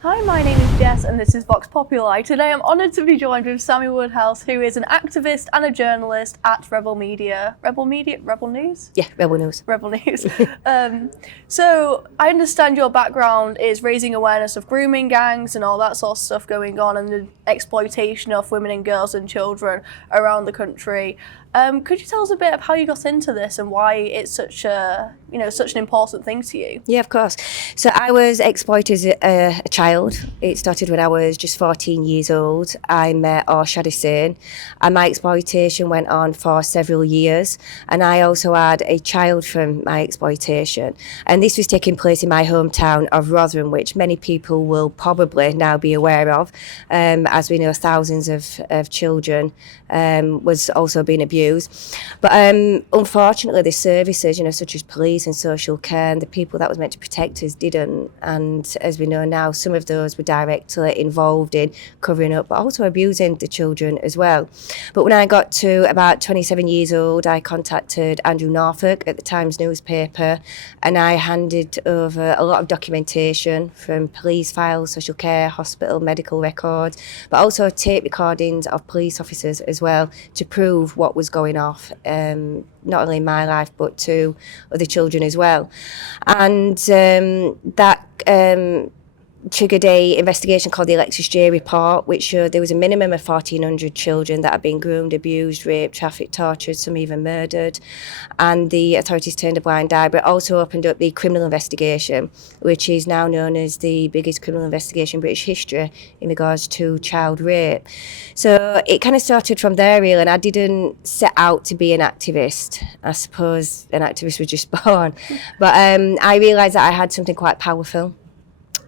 Hi, my name is Jess and this is Vox Populi. Today I'm honoured to be joined with Sammy Woodhouse, who is an activist and a journalist at Rebel Media. Rebel News? Yeah, Rebel News. Rebel News. So I understand your background is raising awareness of grooming gangs and all that sort of stuff going on and the exploitation of women and girls and children around the country. Could you tell us a bit of how you got into this and why it's such an important thing to you? Yeah, of course. So I was exploited as a child. It started when I was just 14 years old. I met Arshad and my exploitation went on for several years. And I also had a child from my exploitation. And this was taking place in my hometown of Rotherham, which many people will probably now be aware of. As we know, thousands of children was also being abused. But unfortunately, the services, such as police and social care, and the people that was meant to protect us didn't. And as we know now, some of those were directly involved in covering up, but also abusing the children as well. But when I got to about 27 years old, I contacted Andrew Norfolk at the Times newspaper, and I handed over a lot of documentation from police files, social care, hospital, medical records, but also tape recordings of police officers as well to prove what was going off, not only in my life but to other children as well. And that triggered a investigation called the Alexis J report, which showed there was a minimum of 1,400 children that had been groomed, abused, raped, trafficked, tortured, some even murdered, and the authorities turned a blind eye. But also opened up the criminal investigation, which is now known as the biggest criminal investigation in British history in regards to child rape. So it kind of started from there really, and I didn't set out to be an activist. I suppose an activist was just born. But I realised that I had something quite powerful.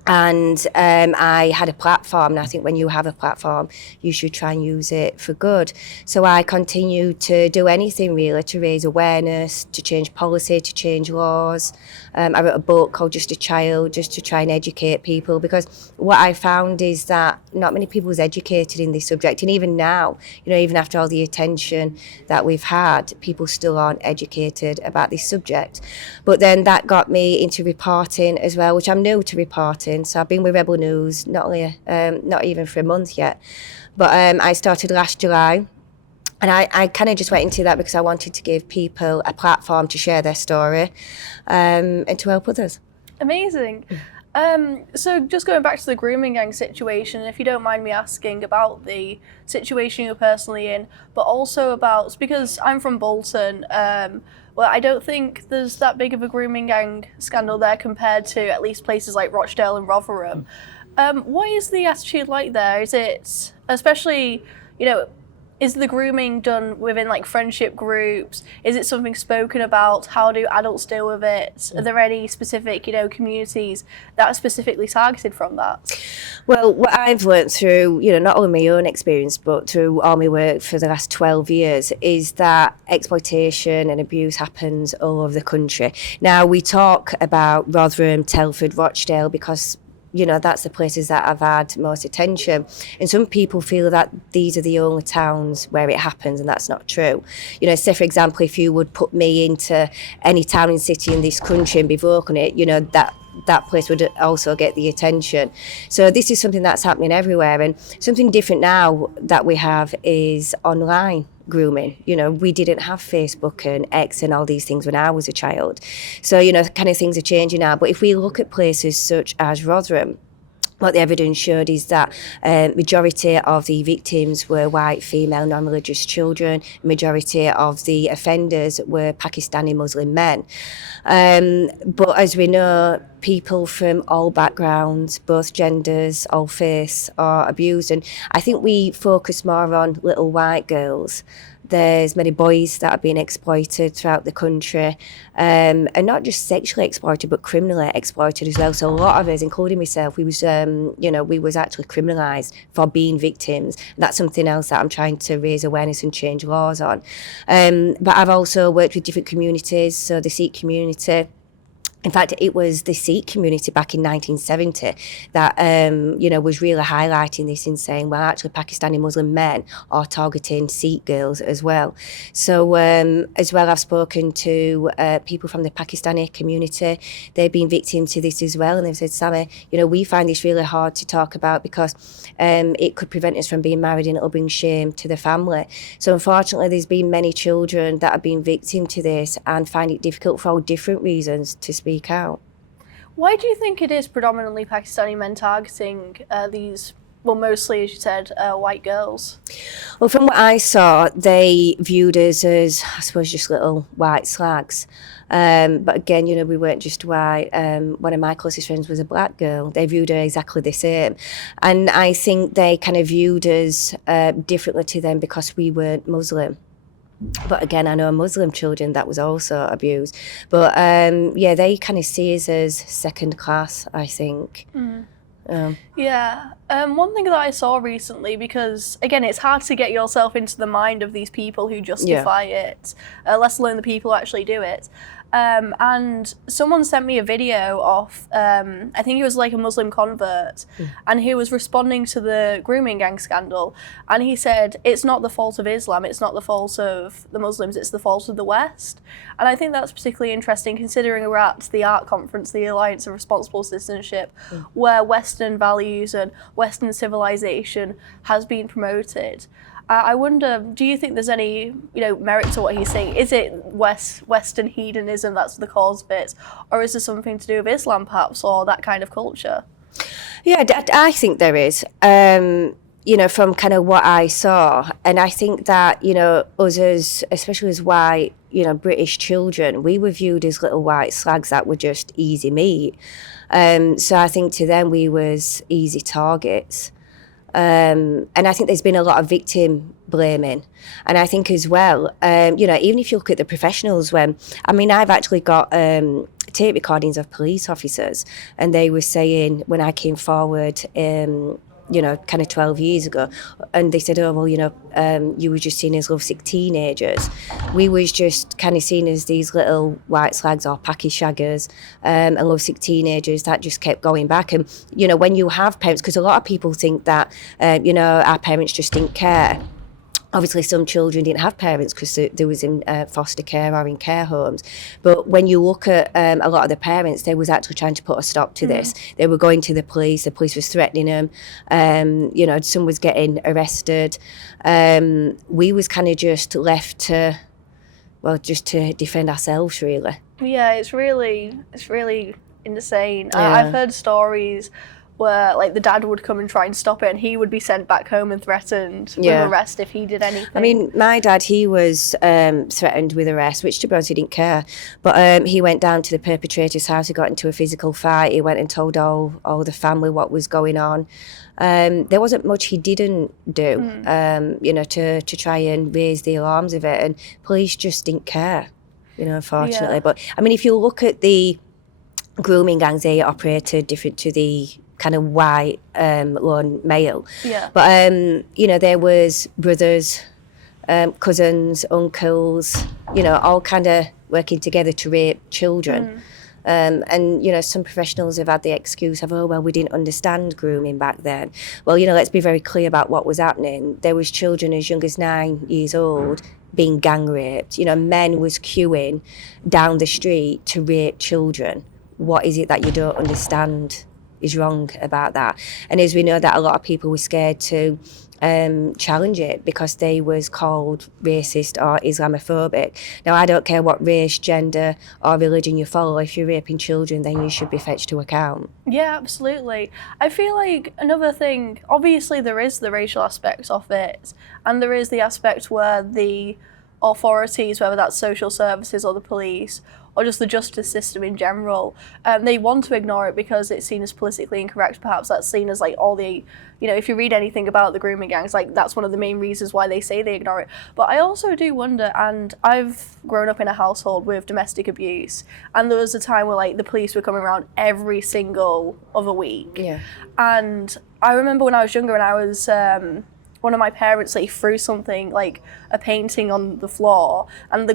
And I had a platform, and I think when you have a platform, you should try and use it for good. So I continued to do anything really to raise awareness, to change policy, to change laws. I wrote a book called Just a Child, just to try and educate people, because what I found is that not many people was educated in this subject. And even now, even after all the attention that we've had, people still aren't educated about this subject. But then that got me into reporting as well, which I'm new to reporting. So I've been with Rebel News not even for a month yet, but I started last July, and I kind of just went into that because I wanted to give people a platform to share their story, and to help others. Amazing. So just going back to the grooming gang situation, if you don't mind me asking about the situation you're personally in, but also about, because I'm from Bolton, well, I don't think there's that big of a grooming gang scandal there compared to at least places like Rochdale and Rotherham. What is the attitude like there? Is it, especially, is the grooming done within like friendship groups? Is it something spoken about? How do adults deal with it? Are there any specific, communities that are specifically targeted from that? Well, what I've learned through, not only my own experience, but through all my work for the last 12 years, is that exploitation and abuse happens all over the country. Now, we talk about Rotherham, Telford, Rochdale, because that's the places that have had most attention. And some people feel that these are the only towns where it happens, and that's not true. Say, for example, if you would put me into any town and city in this country and be vocal on it, that place would also get the attention. So this is something that's happening everywhere. And something different now that we have is online grooming. We didn't have Facebook and X and all these things when I was a child. So, kind of things are changing now. But if we look at places such as Rotherham, what the evidence showed is that majority of the victims were white, female, non-religious children. Majority of the offenders were Pakistani Muslim men. But as we know, people from all backgrounds, both genders, all faiths, are abused. And I think we focus more on little white girls. There's many boys that are being exploited throughout the country, and not just sexually exploited, but criminally exploited as well. So a lot of us, including myself, we was actually criminalised for being victims. And that's something else that I'm trying to raise awareness and change laws on. But I've also worked with different communities, so the Sikh community, In fact, it was the Sikh community back in 1970 that, was really highlighting this and saying, well, actually, Pakistani Muslim men are targeting Sikh girls as well. So, as well, I've spoken to people from the Pakistani community. They've been victims to this as well, and they've said, Sammy, we find this really hard to talk about because it could prevent us from being married and it'll bring shame to the family. So, unfortunately, there's been many children that have been victim to this and find it difficult for all different reasons to speak out. Why do you think it is predominantly Pakistani men targeting these, well, mostly, as you said, white girls? Well, from what I saw, they viewed us as, I suppose, just little white slags. But again, we weren't just white. One of my closest friends was a black girl. They viewed her exactly the same. And I think they kind of viewed us differently to them because we weren't Muslim. But again, I know Muslim children that was also abused. But they kind of see us as second class, I think. Yeah. One thing that I saw recently, because again, it's hard to get yourself into the mind of these people who justify it, let alone the people who actually do it. And someone sent me a video of, I think he was like a Muslim convert, and he was responding to the grooming gang scandal. And he said, it's not the fault of Islam, it's not the fault of the Muslims, it's the fault of the West. And I think that's particularly interesting considering we're at the ARC conference, the Alliance of Responsible Citizenship, where Western values and Western civilization has been promoted. I wonder, do you think there's any, merit to what he's saying? Is it Western hedonism that's the cause of it? Or is there something to do with Islam, perhaps, or that kind of culture? Yeah, I think there is, from kind of what I saw. And I think that, us as, especially as white, British children, we were viewed as little white slags that were just easy meat. So I think to them, we was easy targets. And I think there's been a lot of victim blaming. And I think as well, even if you look at the professionals, I've actually got tape recordings of police officers, and they were saying when I came forward, kind of 12 years ago, and they said, oh, well, you were just seen as lovesick teenagers. We was just kind of seen as these little white slags or packy shaggers and lovesick teenagers that just kept going back. And, when you have parents, because a lot of people think that, our parents just didn't care. Obviously, some children didn't have parents because they was in foster care or in care homes. But when you look at a lot of the parents, they was actually trying to put a stop to this. They were going to the police was threatening them. Some was getting arrested. We was kind of just left to, just to defend ourselves, really. Yeah, it's really insane. Yeah. I've heard stories where like the dad would come and try and stop it, and he would be sent back home and threatened with arrest if he did anything. My dad, he was threatened with arrest, which to be honest, he didn't care. But he went down to the perpetrator's house, he got into a physical fight, he went and told all the family what was going on. There wasn't much he didn't do, to try and raise the alarms of it, and police just didn't care, unfortunately. Yeah. But if you look at the grooming gangs, they operated different to the kind of white lone male. Yeah. But there was brothers, cousins, uncles, all kind of working together to rape children. And some professionals have had the excuse of, we didn't understand grooming back then. Well, let's be very clear about what was happening. There was children as young as 9 years old being gang raped. Men was queuing down the street to rape children. What is it that you don't understand is wrong about that? And as we know, that a lot of people were scared to challenge it because they was called racist or Islamophobic. Now, I don't care what race, gender or religion you follow. If you're raping children, then you should be fetched to account. Yeah, absolutely. I feel like another thing, obviously there is the racial aspect of it, and there is the aspect where the authorities, whether that's social services or the police, or just the justice system in general, they want to ignore it because it's seen as politically incorrect. Perhaps that's seen as like all the, if you read anything about the grooming gangs, like that's one of the main reasons why they say they ignore it. But I also do wonder, and I've grown up in a household with domestic abuse, and there was a time where like the police were coming around every single other week. Yeah. And I remember when I was younger and I was, one of my parents threw something like a painting on the floor, and the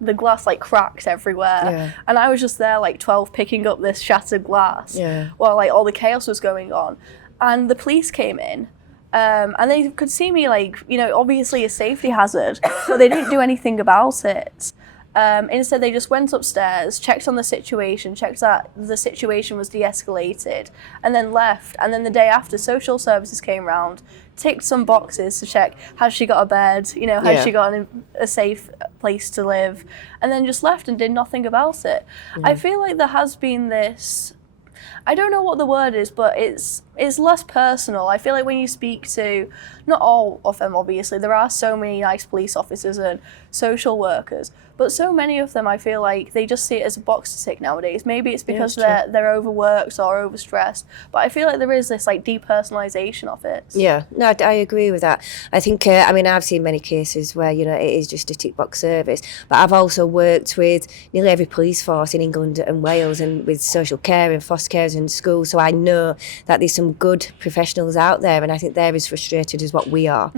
the glass like cracked everywhere. Yeah. And I was just there like 12 picking up this shattered glass Yeah. while like all the chaos was going on. And the police came in. And they could see me like, you know, obviously a safety hazard, but they didn't do anything about it. Instead, they just went upstairs, checked on the situation, checked that the situation was de-escalated, and then left. And then the day after, social services came round, ticked some boxes to check, has she got a bed, you know, has she got a safe place to live, and then just left and did nothing about it. I feel like there has been this, I don't know what the word is, but it's less personal. I feel like when you speak to, not all of them obviously, there are so many nice police officers and social workers, but so many of them I feel like they just see it as a box to tick nowadays. Maybe it's because they're overworked or overstressed, but I feel like there is this like depersonalization of it. Yeah, no, I agree with that. I think, I mean, I've seen many cases where, you know, it is just a tick box service, but I've also worked with nearly every police force in England and Wales and with social care and foster carers and schools, so I know that there's some good professionals out there, and I think they're as frustrated as what we are,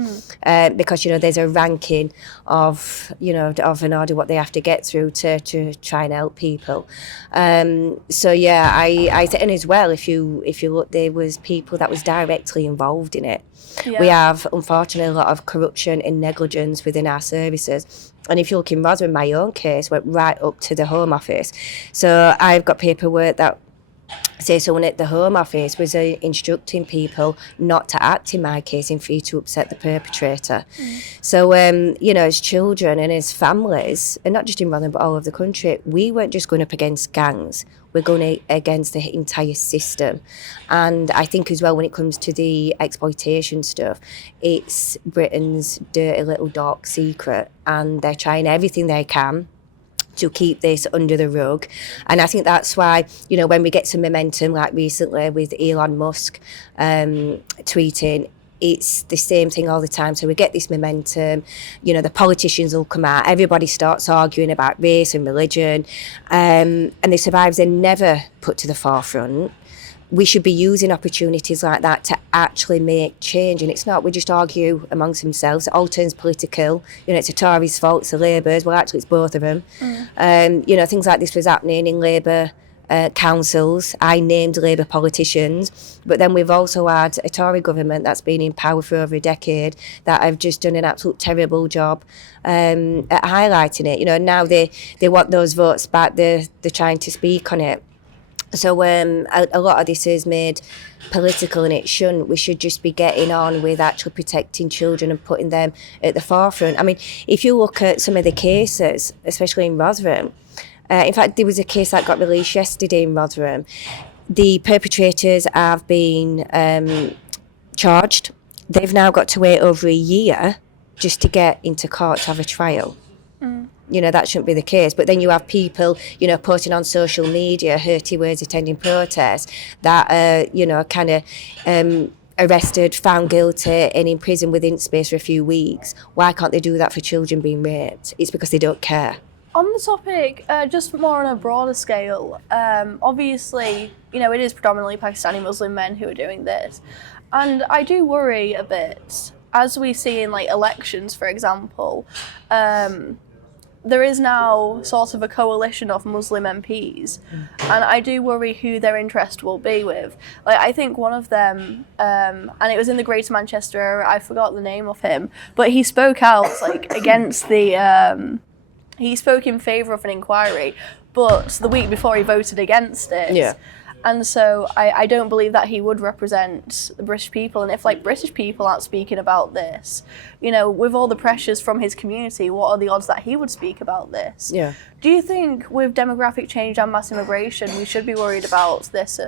because, you know, there's a ranking of, you know, of an order what they have to get through to try and help people. So yeah, I and as well, if you look, there was people that was directly involved in it. Yeah. We have unfortunately a lot of corruption and negligence within our services. And if you look in Rotherham, my own case went right up to the Home Office. So I've got paperwork that say someone at the Home Office was instructing people not to act in my case in fear to upset the perpetrator. So, you know, as children and as families, and not just in Rotherham but all over the country, we weren't just going up against gangs, we're going against the entire system. And I think as well, when it comes to the exploitation stuff, it's Britain's dirty little dark secret, and they're trying everything they can to keep this under the rug. And I think that's why, you know, when we get some momentum like recently with Elon Musk tweeting, it's the same thing all the time. So we get this momentum, you know, the politicians will come out, everybody starts arguing about race and religion, and the survivors are never put to the forefront. We should be using opportunities like that to actually make change. And it's not, we just argue amongst themselves. It all turns political. You know, it's a Tories' fault, it's the Labour's. Well, actually, it's both of them. You know, things like this was happening in Labour councils. I named Labour politicians. But then we've also had a Tory government that's been in power for over a decade that have just done an absolute terrible job at highlighting it. You know, now they want those votes back. They're trying to speak on it. So a lot of this is made political, and it shouldn't. We should just be getting on with actually protecting children and putting them at the forefront. I mean, if you look at some of the cases, especially in Rotherham, in fact, there was a case that got released yesterday in Rotherham. The perpetrators have been charged. They've now got to wait over a year just to get into court to have a trial. You know, that shouldn't be the case. But then you have people, you know, posting on social media, hurty words, attending protests, that are, you know, kind of arrested, found guilty, and in prison within space for a few weeks. Why can't they do that for children being raped? It's because they don't care. On the topic, just more on a broader scale, obviously, you know, it is predominantly Pakistani Muslim men who are doing this. And I do worry a bit, as we see in, like, elections, for example, there is now sort of a coalition of Muslim MPs, and I do worry who their interest will be with. Like, I think one of them, and it was in the Greater Manchester area, I forgot the name of him, but he spoke out, like, against the, he spoke in favour of an inquiry, but the week before he voted against it. Yeah. And so I don't believe that he would represent the British people. And if, like, British people aren't speaking about this, you know, with all the pressures from his community, what are the odds that he would speak about this? Yeah. Do you think with demographic change and mass immigration, we should be worried about this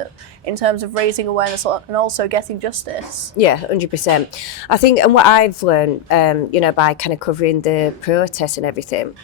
in terms of raising awareness and also getting justice? Yeah, 100%. I think, and what I've learned, you know, by kind of covering the protests and everything,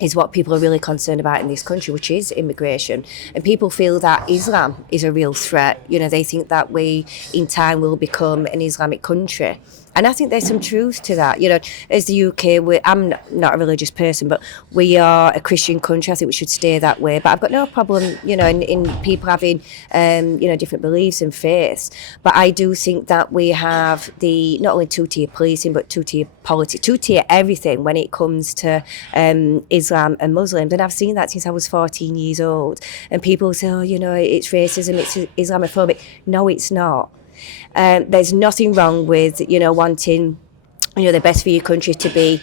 is what people are really concerned about in this country, which is immigration. And people feel that Islam is a real threat. You know, they think that we, in time, will become an Islamic country. And I think there's some truth to that. You know, as the UK, I'm not a religious person, but we are a Christian country. I think we should stay that way. But I've got no problem, you know, in people having, you know, different beliefs and faiths. But I do think that we have the not only two-tier policing, but two-tier politics, two-tier everything when it comes to Islam and Muslims. And I've seen that since I was 14 years old. And people say, oh, you know, it's racism, it's Islamophobic. No, it's not. There's nothing wrong with, you know, wanting, you know, the best for your country, to be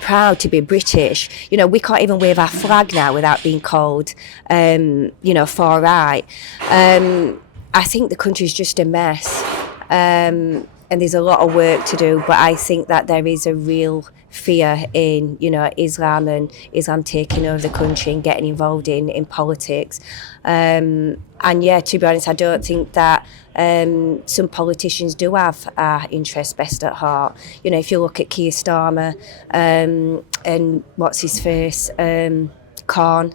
proud to be British. You know, we can't even wave our flag now without being called, you know, far right. I think the country's just a mess. And there's a lot of work to do, but I think that there is a real fear in, you know, Islam and Islam taking over the country and getting involved in politics. And yeah, to be honest, I don't think that some politicians do have our interests best at heart. You know, if you look at Keir Starmer and what's his face, Khan,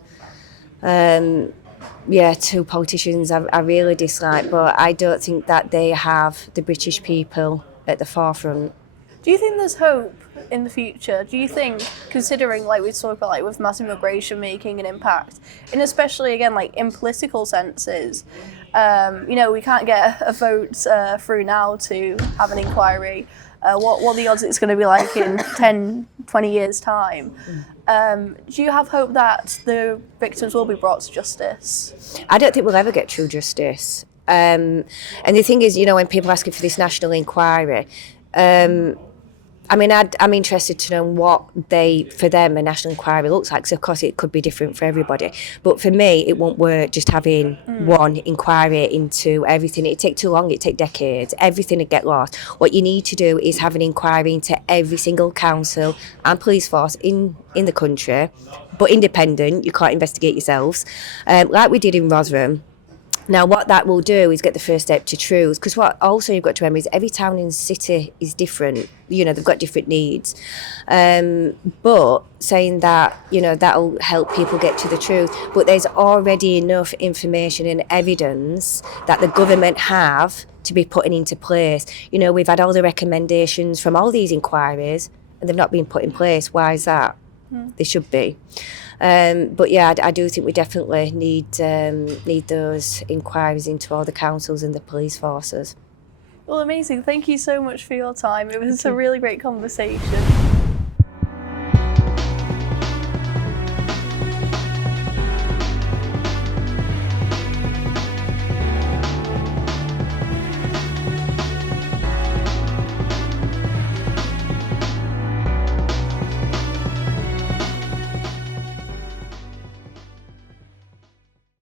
yeah, two politicians I really dislike, but I don't think that they have the British people at the forefront. Do you think there's hope in the future? Do you think, considering, like we talked about, like with mass immigration making an impact, and especially again like in political senses, you know, we can't get a vote through now to have an inquiry. What are the odds it's going to be like in 10, 20 years' time? Do you have hope that the victims will be brought to justice? I don't think we'll ever get true justice. And the thing is, you know, when people are asking for this national inquiry, I mean, I'm interested to know what for them, a national inquiry looks like. So, of course, it could be different for everybody. But for me, it won't work just having one inquiry into everything. It'd take too long. It'd take decades. Everything would get lost. What you need to do is have an inquiry into every single council and police force in the country, but independent. You can't investigate yourselves, like we did in Rotherham. Now, what that will do is get the first step to truth, because what also you've got to remember is every town and city is different. You know, they've got different needs. But saying that, you know, that'll help people get to the truth. But there's already enough information and evidence that the government have to be putting into place. You know, we've had all the recommendations from all these inquiries and they've not been put in place. Why is that? They should be. But yeah, I do think we definitely need those inquiries into all the councils and the police forces. Well, amazing. Thank you so much for your time. It was a really great conversation.